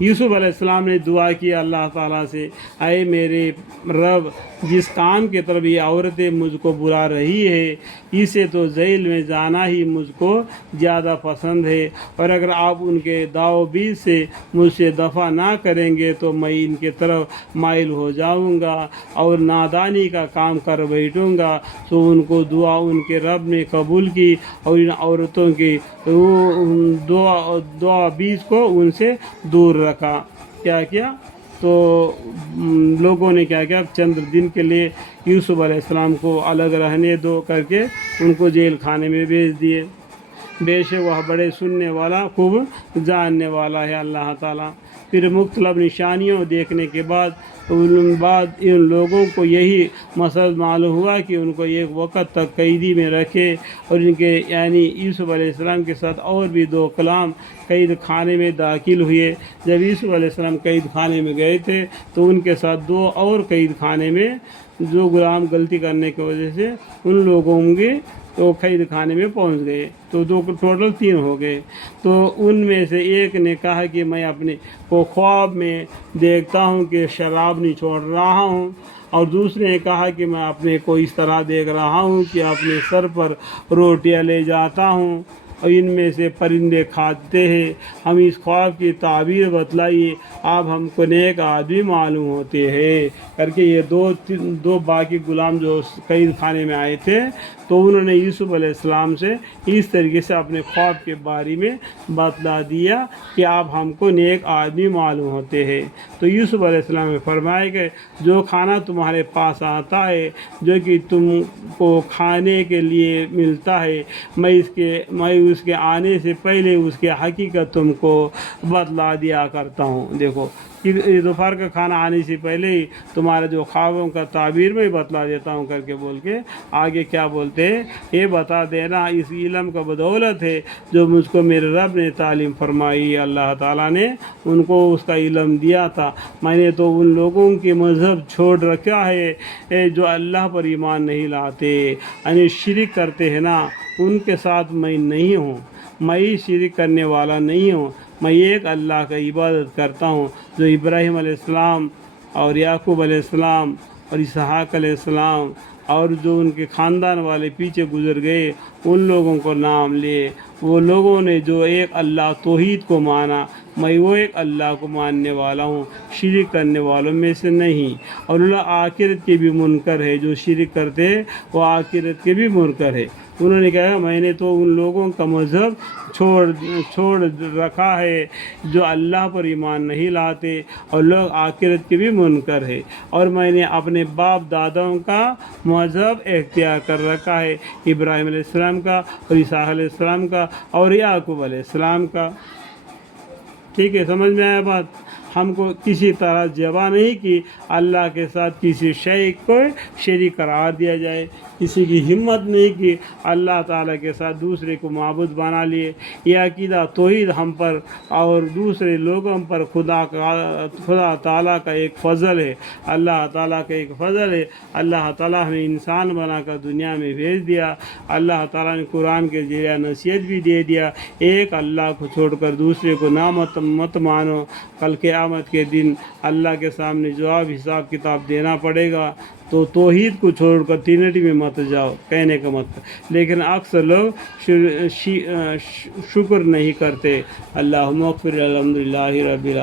یوسف علیہ السلام نے دعا کی اللہ تعالیٰ سے، اے میرے رب، جس کام کی طرف یہ عورتیں مجھ کو بلا رہی ہے اسے تو ذیل میں جانا ہی مجھ کو زیادہ پسند ہے، اور اگر آپ ان کے داؤ بیچ سے مجھ سے دفع نہ کریں گے تو میں ان کے طرف مائل ہو جاؤں گا اور نادانی کا کام کر بیٹھوں گا۔ سو ان کو دعا ان کے رب نے قبول کی اور ان عورتوں کی دعا بیچ کو ان سے دور رکھا۔ کیا کیا؟ تو لوگوں نے کیا کیا، چند دن کے لیے یوسف علیہ السلام کو الگ رہنے دو کر کے ان کو جیل خانے میں بھیج دیے۔ بے شک وہ بڑے سننے والا، خوب جاننے والا ہے اللہ تعالیٰ۔ پھر مختلف نشانیوں دیکھنے کے بعد ان لوگوں کو یہی مسئلہ معلوم ہوا کہ ان کو ایک وقت تک قیدی میں رکھے، اور ان کے یعنی یوسف علیہ السلام کے ساتھ اور بھی 2 غلام قید خانے میں داخل ہوئے۔ جب یوسف علیہ السلام قید خانے میں گئے تھے تو ان کے ساتھ 2 اور قید خانے میں جو غلام غلطی کرنے کی وجہ سے ان لوگوں کے تو قید خانے میں پہنچ گئے، تو ٹوٹل 3 ہو گئے۔ تو ان میں سے ایک نے کہا کہ میں اپنے کو خواب میں دیکھتا ہوں کہ شراب نہیں چھوڑ رہا ہوں، اور دوسرے نے کہا کہ میں اپنے کو اس طرح دیکھ رہا ہوں کہ اپنے سر پر روٹیاں لے جاتا ہوں اور ان میں سے پرندے کھاتے ہیں۔ ہم اس خواب کی تعبیر بتلائیے، آپ ہم کو نیک آدمی معلوم ہوتے ہیں کر کے یہ 2 باقی غلام جو قید خانے میں آئے تھے تو انہوں نے یوسف علیہ السلام سے اس طریقے سے اپنے خواب کے بارے میں بتلا دیا کہ آپ ہم کو نیک آدمی معلوم ہوتے ہیں۔ تو یوسف علیہ السلام نے فرمایا کہ جو کھانا تمہارے پاس آتا ہے، جو کہ تم کو کھانے کے لیے ملتا ہے، میں اس کے آنے سے پہلے اس کی حقیقت تم کو بتلا دیا کرتا ہوں۔ دیکھو کہ دوپہر کا کھانا آنے سے پہلے ہی تمہارا جو خوابوں کا تعبیر میں بتلا دیتا ہوں کر کے بول کے آگے کیا بولتے ہیں، یہ بتا دینا اس علم کا بدولت ہے جو مجھ کو میرے رب نے تعلیم فرمائی۔ اللہ تعالیٰ نے ان کو اس کا علم دیا تھا۔ میں نے تو ان لوگوں کے مذہب چھوڑ رکھا ہے جو اللہ پر ایمان نہیں لاتے، یعنی شرک کرتے ہیں نا، ان کے ساتھ میں نہیں ہوں، میں شرک کرنے والا نہیں ہوں، میں ایک اللہ کا عبادت کرتا ہوں جو ابراہیم علیہ السلام اور یعقوب علیہ السلام اور اسحاق علیہ السلام اور جو ان کے خاندان والے پیچھے گزر گئے ان لوگوں کو نام لیے، وہ لوگوں نے جو ایک اللہ توحید کو مانا، میں وہ ایک اللہ کو ماننے والا ہوں، شرک کرنے والوں میں سے نہیں۔ اور اللہ آخرت کے بھی منکر ہے، جو شرک کرتے ہیں وہ آخرت کے بھی منکر ہے۔ انہوں نے کہا میں نے تو ان لوگوں کا مذہب چھوڑ رکھا ہے جو اللہ پر ایمان نہیں لاتے اور لوگ آخرت کے بھی منکر ہے، اور میں نے اپنے باپ داداؤں کا مذہب اختیار کر رکھا ہے، ابراہیم علیہ السلام کا اور اسحاق علیہ السلام کا اور یعقوب علیہ السلام کا۔ ٹھیک ہے، سمجھ میں آیا بات؟ ہم کو کسی طرح جبا نہیں کہ اللہ کے ساتھ کسی شے کو شریک قرار دیا جائے، کسی کی ہمت نہیں کہ اللہ تعالیٰ کے ساتھ دوسرے کو معبود بنا لیے۔ یہ عقیدہ توحید ہم پر اور دوسرے لوگوں پر خدا تعالیٰ کا ایک فضل ہے، اللہ تعالیٰ کا ایک فضل ہے۔ اللہ تعالیٰ ہمیں انسان بنا کر دنیا میں بھیج دیا، اللہ تعالیٰ نے قرآن کے ذریعہ نصیحت بھی دے دیا، ایک اللہ کو چھوڑ کر دوسرے کو مت مانو، کل قیامت کے دن اللہ کے سامنے جواب حساب کتاب دینا پڑے گا، تو توحید کو چھوڑ کر ٹرینٹی میں مت جاؤ، کہنے کا مطلب۔ لیکن اکثر لوگ شکر نہیں کرتے۔ اللہم اغفر الحمدللہ رب العالمین۔